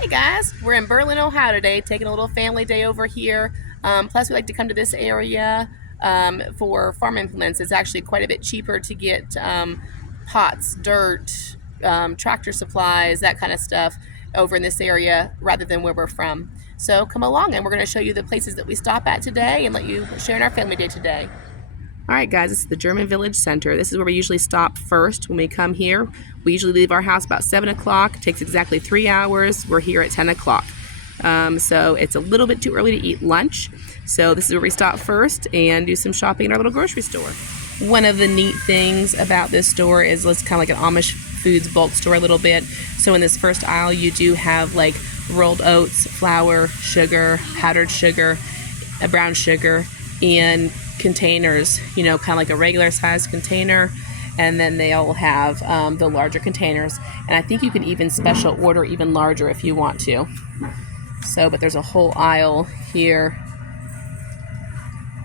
Hey guys, we're in Berlin, Ohio today, taking a little family day over here. Plus, we like to come to this area for farm implements. It's actually quite a bit cheaper to get pots, dirt, tractor supplies, that kind of stuff over in this area rather than where we're from. So come along and we're going to show you the places that we stop at today and let you share in our family day today. All right, guys, this is the German Village Center. This is where we usually stop first when we come here. We usually leave our house about 7 o'clock. It takes exactly 3 hours. We're here at 10 o'clock. So it's a little bit too early to eat lunch. So this is where we stop first and do some shopping in our little grocery store. One of the neat things about this store is it's kind of like an Amish foods bulk store a little bit. So in this first aisle, you do have like rolled oats, flour, sugar, powdered sugar, brown sugar, and containers, you know, kind of like a regular size container, and then they all have the larger containers, and I think you can even special order even larger if you want to. So, but there's a whole aisle here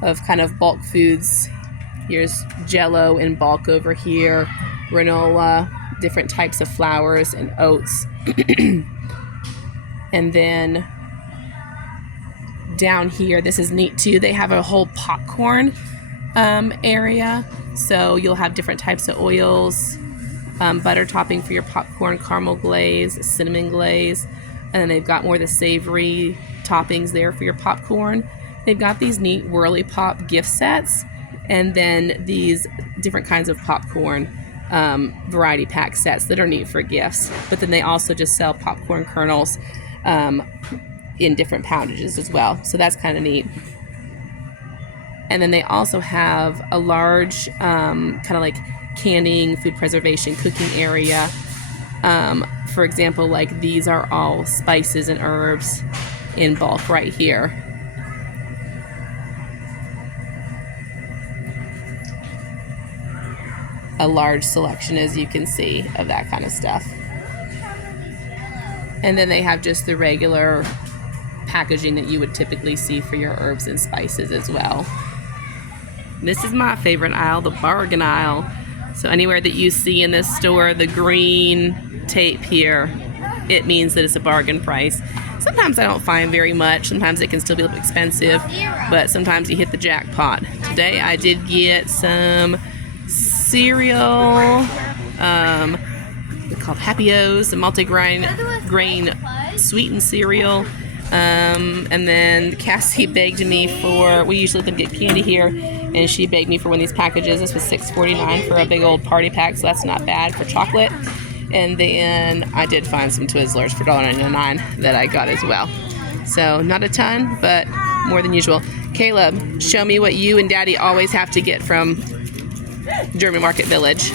of kind of bulk foods. Here's Jell-O in bulk over here, granola, different types of flours and oats. And then down here, this is neat too, they have a whole popcorn area. So you'll have different types of oils, butter topping for your popcorn, caramel glaze, cinnamon glaze, and then they've got more of the savory toppings there for your popcorn. They've got these neat whirly pop gift sets, and then these different kinds of popcorn variety pack sets that are neat for gifts. But then they also just sell popcorn kernels in different poundages as well. So that's kind of neat. And then they also have a large kind of like canning, food preservation, cooking area. For example, like these are all spices and herbs in bulk right here. A large selection, as you can see, of that kind of stuff. And then they have just the regular packaging that you would typically see for your herbs and spices as well. This is my favorite aisle, the bargain aisle. So anywhere that you see in this store the green tape here, it means that it's a bargain price. Sometimes I don't find very much. Sometimes it can still be a little expensive, but sometimes you hit the jackpot. Today I did get some cereal, called Happy O's, the multi-grain sweetened cereal. And then Cassie begged me for, we usually let them get candy here, and she begged me for one of these packages. This was $6.49 for a big old party pack, so that's not bad for chocolate. And then I did find some Twizzlers for $1.99 that I got as well. So not a ton, but more than usual. Caleb, show me what you and Daddy always have to get from German Market Village.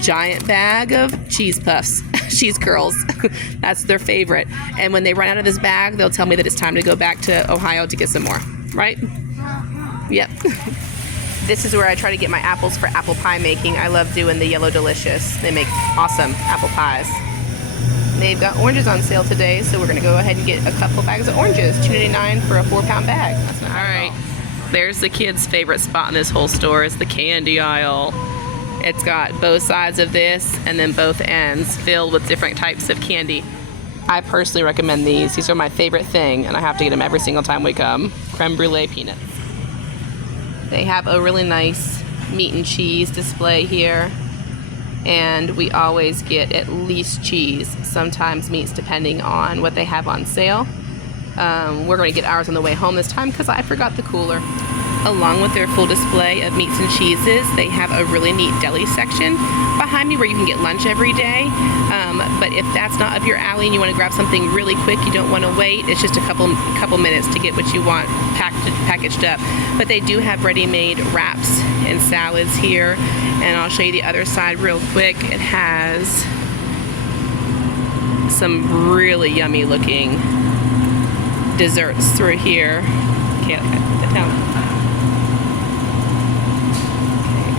Giant bag of cheese puffs, cheese curls. That's their favorite. And when they run out of this bag, they'll tell me that it's time to go back to Ohio to get some more, right? Yep. This is where I try to get my apples for apple pie making. I love doing the Yellow Delicious. They make awesome apple pies. They've got oranges on sale today, so we're gonna go ahead and get a couple bags of oranges, $2.99 for a 4-pound bag. That's not all right. There's the kids' favorite spot in this whole store, is the candy aisle. It's got both sides of this and then both ends filled with different types of candy. I personally recommend these. These are my favorite thing, and I have to get them every single time we come. Creme brulee peanuts. They have a really nice meat and cheese display here, and we always get at least cheese, sometimes meats depending on what they have on sale. We're going to get ours on the way home this time because I forgot the cooler. Along with their full display of meats and cheeses, they have a really neat deli section behind me where you can get lunch every day. But if that's not up your alley and you want to grab something really quick, you don't want to wait, it's just a couple minutes to get what you want packaged up. But they do have ready-made wraps and salads here, and I'll show you the other side real quick. It has some really yummy looking desserts through here. Okay, put that down.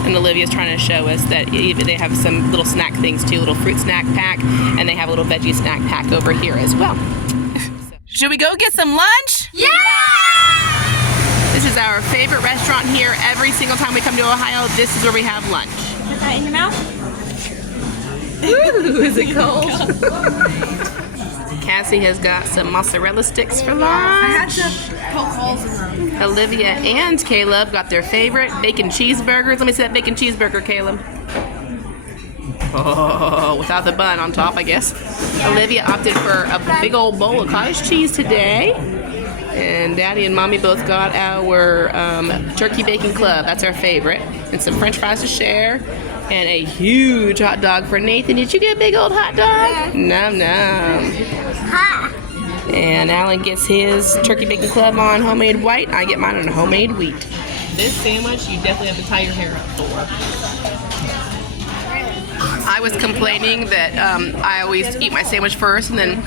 And Olivia's trying to show us that they have some little snack things too, little fruit snack pack, and they have a little veggie snack pack over here as well. Should we go get some lunch? Yeah! This is our favorite restaurant here. Every single time we come to Ohio, this is where we have lunch. Put that in your mouth. Ooh, is it cold? Cassie has got some mozzarella sticks for lunch. I had to poke holes in them. Olivia and Caleb got their favorite bacon cheeseburgers. Let me see that bacon cheeseburger, Caleb. Oh, without the bun on top, I guess. Olivia opted for a big old bowl of cottage cheese today. And Daddy and Mommy both got our turkey bacon club. That's our favorite. And some french fries to share. And a huge hot dog for Nathan. Did you get a big old hot dog? Nom nom. Ha! And Alan gets his turkey bacon club on homemade white. I get mine on homemade wheat. This sandwich you definitely have to tie your hair up for. I was complaining that I always eat my sandwich first and then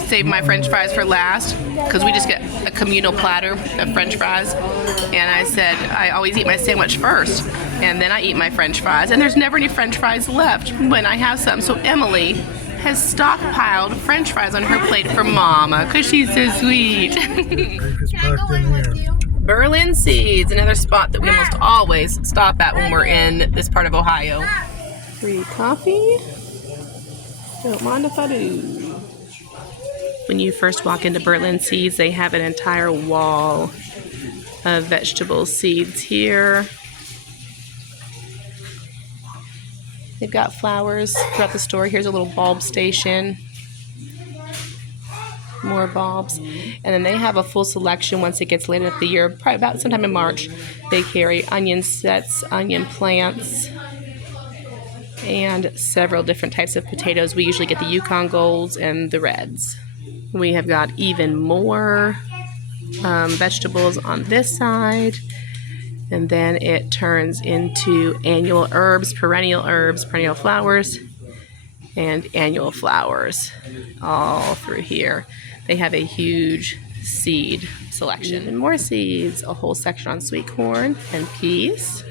save my french fries for last because we just get a communal platter of french fries. And I said I always eat my sandwich first and then I eat my french fries. And there's never any french fries left when I have some. So Emily has stockpiled french fries on her plate for Mama because she's so sweet. Can I go in with you? Berlin Seeds, another spot that we almost always stop at when we're in this part of Ohio. Free coffee. Don't mind if I do. When you first walk into Berlin Seeds, they have an entire wall of vegetable seeds here. They've got flowers throughout the store. Here's a little bulb station. More bulbs. And then they have a full selection once it gets later in the year, probably about sometime in March. They carry onion sets, onion plants, and several different types of potatoes. We usually get the Yukon Golds and the Reds. We have got even more vegetables on this side. And then it turns into annual herbs, perennial flowers, and annual flowers all through here. They have a huge seed selection. And more seeds, a whole section on sweet corn and peas.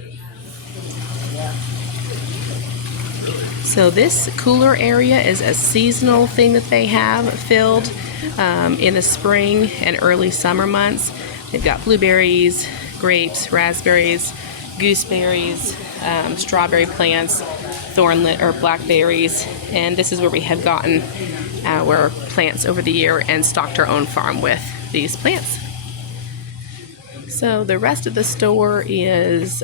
So this cooler area is a seasonal thing that they have filled in the spring and early summer months. They've got blueberries, grapes, raspberries, gooseberries, strawberry plants, thornlet or blackberries, and this is where we have gotten our plants over the year and stocked our own farm with these plants. So the rest of the store is,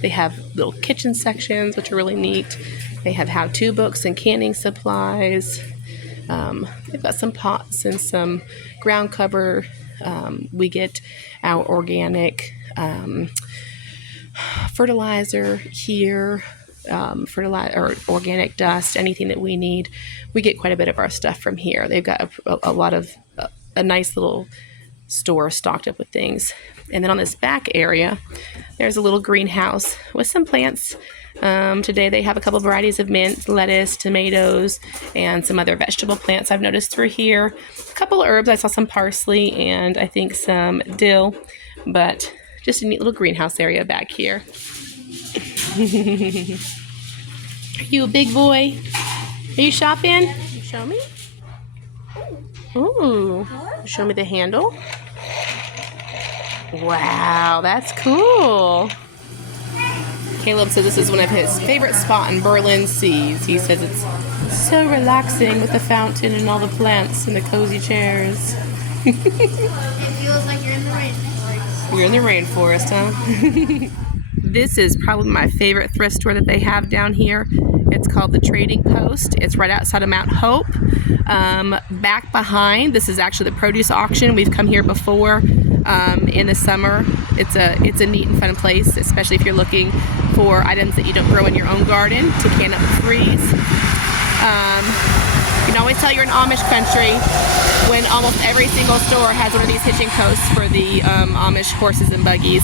they have little kitchen sections, which are really neat. They have how-to books and canning supplies. They've got some pots and some ground cover. We get our organic fertilizer here, or organic dust, anything that we need. We get quite a bit of our stuff from here. They've got a lot of, a nice little store stocked up with things. And then on this back area, there's a little greenhouse with some plants. Today they have a couple varieties of mint, lettuce, tomatoes, and some other vegetable plants I've noticed through here. A couple of herbs. I saw some parsley and I think some dill, but just a neat little greenhouse area back here. Are you a big boy? Are you shopping? Show me. Ooh, show me the handle. Wow, that's cool. Caleb says this is one of his favorite spots in Berlin Seas. He says it's so relaxing with the fountain and all the plants and the cozy chairs. It feels like you're in the rainforest. You're in the rainforest, huh? This is probably my favorite thrift store that they have down here. It's called the Trading Post. It's right outside of Mount Hope. Back behind, this is actually the produce auction. We've come here before in the summer. It's a neat and fun place, especially if you're looking for items that you don't grow in your own garden to can up and freeze. You can always tell you're in Amish country when almost every single store has one of these hitching posts for the Amish horses and buggies.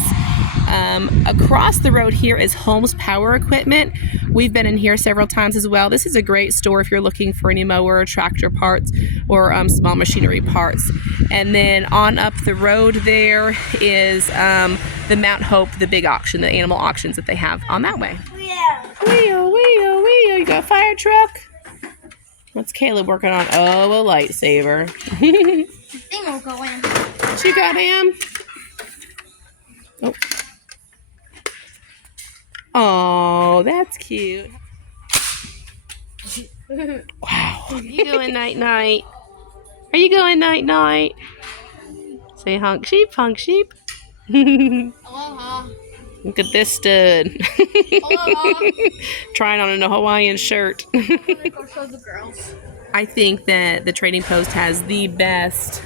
Across the road here is Holmes Power Equipment. We've been in here several times as well. This is a great store if you're looking for any mower or tractor parts or small machinery parts. And then on up the road there is the Mount Hope, the big auction, the animal auctions that they have on that way. Yeah. Wheel, wheel, wheel. You got a fire truck? What's Caleb working on? Oh, a lightsaber. The thing will go in. What you got, ma'am? Oh. Oh, that's cute. Wow. What are you doing, Night Night? Are you going night night? Say honk sheep, honk sheep. Aloha. Look at this stud. Aloha. Trying on a Hawaiian shirt. I'm gonna go show the girls. I think that the Trading Post has the best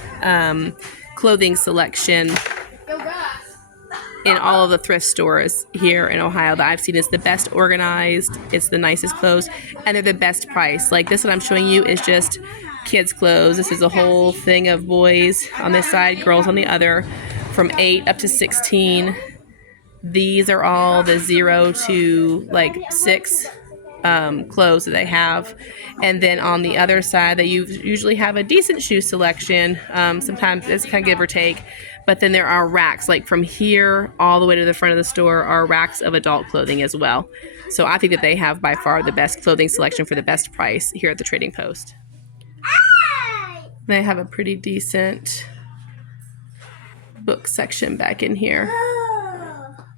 clothing selection Yo, guys. in all of the thrift stores here in Ohio that I've seen. It's the best organized, it's the nicest clothes, and they're the best price. Like this one I'm showing you is just kids' clothes. This is a whole thing of boys on this side, girls on the other, from 8 up to 16. These are all the 0 to like 6 clothes that they have. And then on the other side, they usually have a decent shoe selection. Sometimes it's kind of give or take. But then there are racks, like from here all the way to the front of the store are racks of adult clothing as well. So I think that they have by far the best clothing selection for the best price here at the Trading Post. They have a pretty decent book section back in here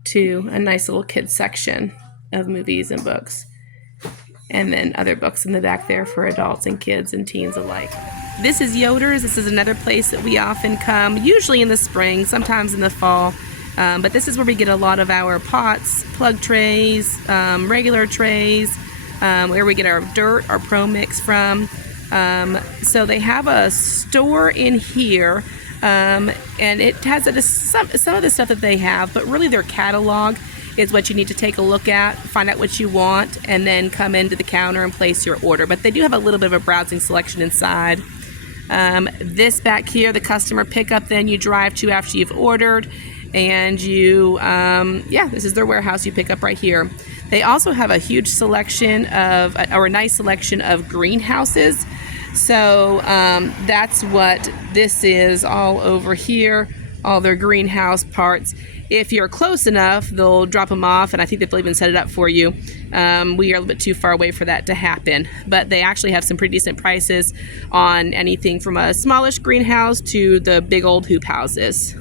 too. A nice little kids section of movies and books. And then other books in the back there for adults and kids and teens alike. This is Yoder's. This is another place that we often come, usually in the spring, sometimes in the fall. But this is where we get a lot of our pots, plug trays, regular trays, where we get our dirt, our Pro Mix from. So they have a store in here, and it has some of the stuff that they have, but really their catalog is what you need to take a look at, find out what you want, and then come into the counter and place your order. But they do have a little bit of a browsing selection inside. This back here, the customer pickup, then you drive to after you've ordered, and you, this is their warehouse you pick up right here. They also have a huge selection of, or a nice selection of greenhouses. So that's what this is all over here, all their greenhouse parts. If you're close enough, they'll drop them off, and I think they'll even set it up for you. We are a little bit too far away for that to happen, but they actually have some pretty decent prices on anything from a smallish greenhouse to the big old hoop houses.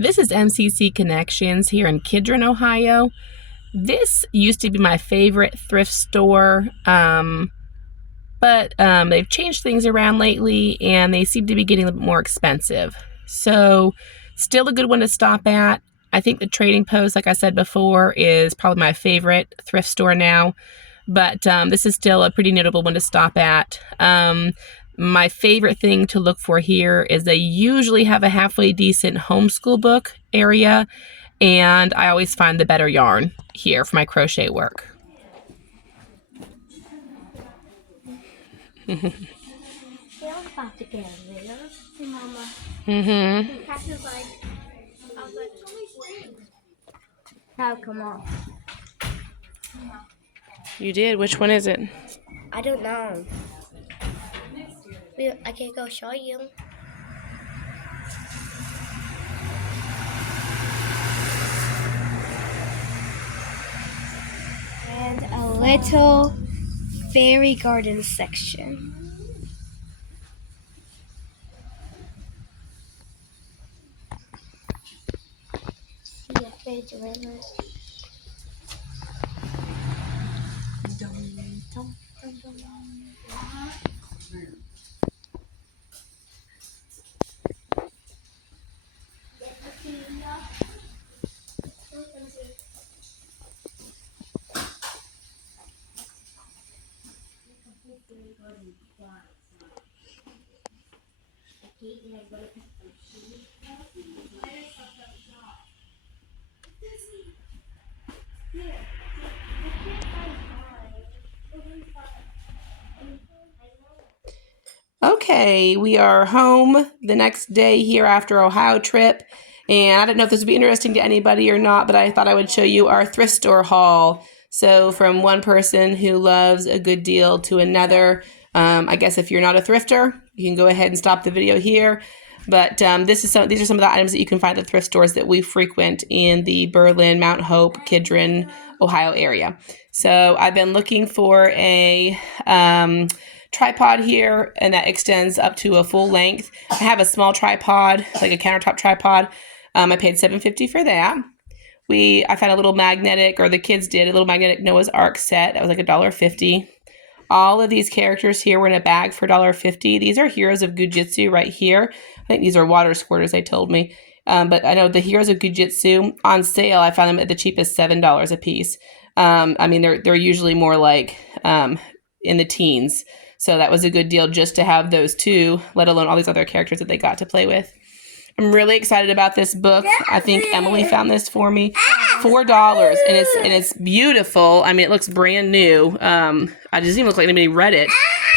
This is MCC Connections here in Kidron, Ohio. This used to be my favorite thrift store, but they've changed things around lately and they seem to be getting a little bit more expensive. So still a good one to stop at. I think the Trading Post, like I said before, is probably my favorite thrift store now, but this is still a pretty notable one to stop at. My favorite thing to look for here is they usually have a halfway decent homeschool book area, and I always find the better yarn here for my crochet work. Now come on. You did? Which one is it? I don't know. I can go show you. And a little fairy garden section. See a fairy river. Okay, we are home the next day here after Ohio trip. And I don't know if this would be interesting to anybody or not, but I thought I would show you our thrift store haul. So from one person who loves a good deal to another. I guess if you're not a thrifter, you can go ahead and stop the video here. But these are some of the items that you can find at the thrift stores that we frequent in the Berlin, Mount Hope, Kidron, Ohio area. So I've been looking for a tripod here, and that extends up to a full length. I have a small tripod, like a countertop tripod. I paid $7.50 for that. I found a little magnetic, or the kids did, a little magnetic Noah's Ark set. That was like $1.50. All of these characters here were in a bag for $1.50. These are Heroes of Gujitsu right here. I think these are water squirters, they told me. But I know the Heroes of Gujitsu on sale, I found them at the cheapest $7 a piece. I mean, they're usually more like in the teens. So that was a good deal just to have those two, let alone all these other characters that they got to play with. I'm really excited about this book. I think Emily found this for me. $4, and it's beautiful. I mean, it looks brand new. It doesn't even look like anybody read it,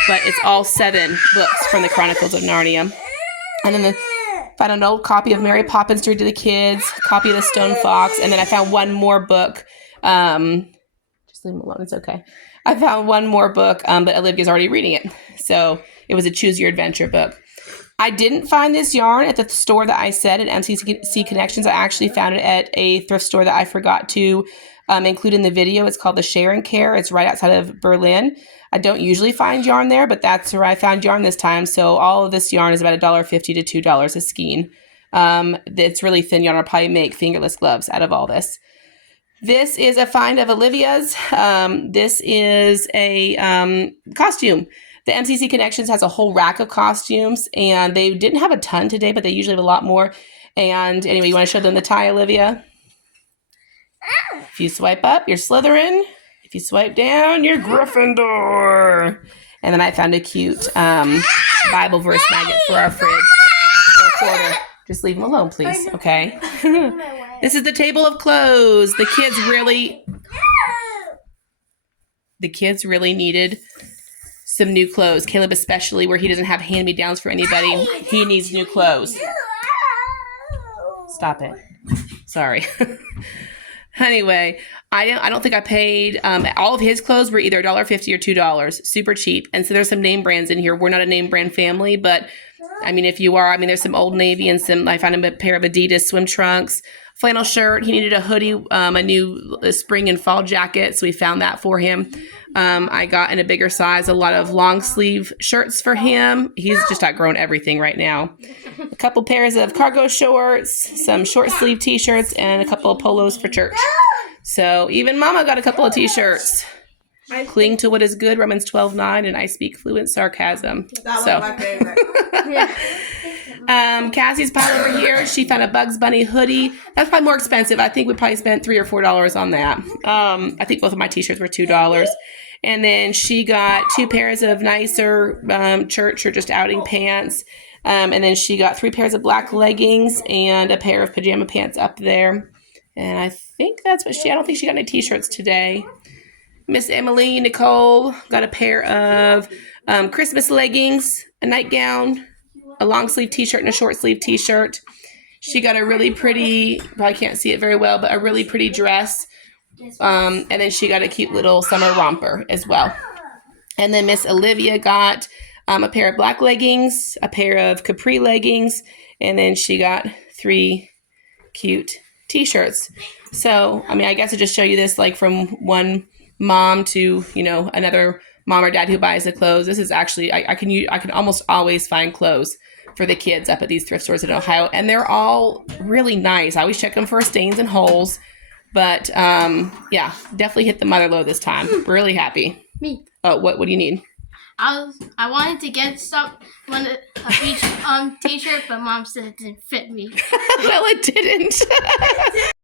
but it's all 7 books from the Chronicles of Narnia. And then found an old copy of Mary Poppins to read to the kids, copy of The Stone Fox, and then I found one more book. Just leave them alone. It's okay. I found one more book, but Olivia's already reading it. So it was a Choose Your Adventure book. I didn't find this yarn at the store that I said at MCC Connections. I actually found it at a thrift store that I forgot to include in the video. It's called the Share and Care. It's right outside of Berlin. I don't usually find yarn there, but that's where I found yarn this time. So all of this yarn is about $1.50 to $2 a skein. It's really thin yarn. I'll probably make fingerless gloves out of all this. This is a find of Olivia's. This is a costume. The MCC Connections has a whole rack of costumes, and they didn't have a ton today, but they usually have a lot more. And anyway, you want to show them the tie, Olivia? If you swipe up, you're Slytherin. If you swipe down, you're Gryffindor. And then I found a cute Bible verse magnet for our fridge for a quarter. Just leave them alone, please, okay? This is the table of clothes. The kids really needed some new clothes. Caleb especially, where he doesn't have hand-me-downs for anybody. He needs new clothes. Stop it. Sorry. Anyway, I don't think I paid, all of his clothes were either $1.50 or $2, super cheap. And so there's some name brands in here. We're not a name brand family, but I mean, if you are, there's some Old Navy and I found him a pair of Adidas swim trunks, flannel shirt. He needed a hoodie, a new spring and fall jacket. So we found that for him. I got in a bigger size, a lot of long sleeve shirts for him. He's just outgrown everything right now. A couple pairs of cargo shorts, some short sleeve t-shirts, and a couple of polos for church. So even Mama got a couple of t-shirts. Cling to what is good, Romans 12:9, and I speak fluent sarcasm. That was my favorite. Cassie's pile over here. She found a Bugs Bunny hoodie. That's probably more expensive. I think we probably spent $3 or $4 on that. I think both of my t-shirts were $2. And then she got 2 pairs of nicer church or just outing pants. And then she got 3 pairs of black leggings and a pair of pajama pants up there. And I think that's what I don't think she got any t-shirts today. Miss Emily Nicole got a pair of Christmas leggings, a nightgown, a long sleeve t-shirt, and a short sleeve t-shirt. She got a really pretty, probably can't see it very well, but a really pretty dress. And then she got a cute little summer romper as well. And then Miss Olivia got a pair of black leggings, a pair of capri leggings, and then she got 3 cute t-shirts. So, I guess I just show you this like from one mom to, another mom or dad who buys the clothes. This is actually, I can almost always find clothes for the kids up at these thrift stores in Ohio, and they're all really nice. I always check them for stains and holes. But yeah, definitely hit the mother load this time. Really happy. Me. Oh, what do you need? I wanted to get a beach t-shirt, but Mom said it didn't fit me. Well, it didn't.